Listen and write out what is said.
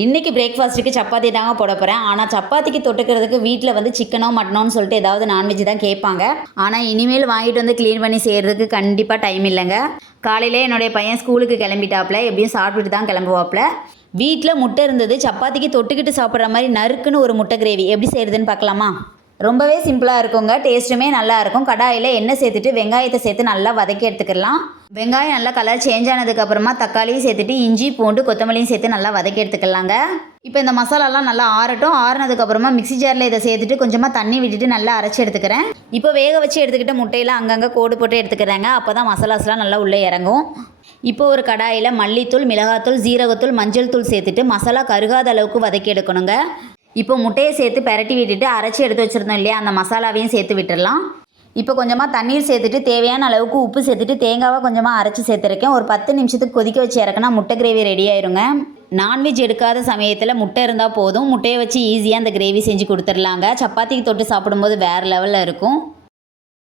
இன்றைக்கி பிரேக்ஃபாஸ்ட்டுக்கு சப்பாத்தி தாங்க போட போகிறேன். ஆனால் சப்பாத்திக்கு தொட்டுக்கிறதுக்கு வீட்டில் வந்து சிக்கனோ மட்டனோன்னு சொல்லிட்டு ஏதாவது நான்வெஜ் தான் கேட்பாங்க. ஆனால் இனிமேல் வாங்கிட்டு வந்து க்ளீன் பண்ணி செய்கிறதுக்கு கண்டிப்பாக டைம் இல்லைங்க. காலையிலே என்னுடைய பையன் ஸ்கூலுக்கு கிளம்பிட்டாப்புல, எப்படியும் சாப்பிட்டுட்டு தான் கிளம்புவாப்புல. வீட்டில் முட்டை இருந்தது, சப்பாத்திக்கு தொட்டுக்கிட்டு சாப்பிட்ற மாதிரி நறுக்குன்னு ஒரு முட்டை கிரேவி எப்படி செய்கிறதுன்னு பார்க்கலாமா? ரொம்பவே சிம்பிளாக இருக்குங்க, டேஸ்ட்டுமே நல்லாயிருக்கும். கடாயில் எண்ணெய் சேர்த்துட்டு வெங்காயத்தை சேர்த்து நல்லா வதக்கி எடுத்துக்கலாம். வெங்காயம் நல்லா கலர் சேஞ்ச் ஆனதுக்கப்புறமா தக்காளியும் சேர்த்துட்டு இஞ்சி பூண்டு கொத்தமல்லியும் சேர்த்து நல்லா வதக்கி எடுத்துக்கலாங்க. இப்போ இந்த மசாலாலாம் நல்லா ஆறட்டும். ஆறுனதுக்கப்புறமா மிக்ஸி ஜாரில் இதை சேர்த்துட்டு கொஞ்சமாக தண்ணி விட்டுட்டு நல்லா அரைச்சி எடுத்துக்கிறேன். இப்போ வேக வச்சு எடுத்துக்கிட்ட முட்டையெல்லாம் அங்கங்கே கோடு போட்டு எடுத்துக்கிறாங்க. அப்போ தான் மசாலாஸ்லாம் நல்லா உள்ளே இறங்கும். இப்போ ஒரு கடாயில் மல்லித்தூள், மிளகாத்தூள், ஜீரகத்தூள், மஞ்சள் தூள் சேர்த்துட்டு மசாலா கருகாத அளவுக்கு வதக்கி எடுக்கணுங்க. இப்போ முட்டையை சேர்த்து பெரட்டி விட்டுட்டு அரைச்சி எடுத்து வச்சுருந்தோம் இல்லையா, அந்த மசாலாவையும் சேர்த்து விட்டுடலாம். இப்போ கொஞ்சமாக தண்ணீர் சேர்த்துட்டு தேவையான அளவுக்கு உப்பு சேர்த்துட்டு தேங்காவை கொஞ்சமாக அரைச்சி சேர்த்துருக்கேன். ஒரு 10 நிமிஷத்துக்கு கொதிக்க வச்சு இறக்குனா முட்டை கிரேவி ரெடி ஆயிருங்க. நான்வெஜ் எடுக்காத சமயத்தில் முட்டை இருந்தால் போதும். முட்டையை வச்சு ஈஸியாக அந்த கிரேவி செஞ்சு கொடுத்துடலாங்க. சப்பாத்திக்கு தொட்டு சாப்பிடும்போது வேறு லெவலில் இருக்கும்.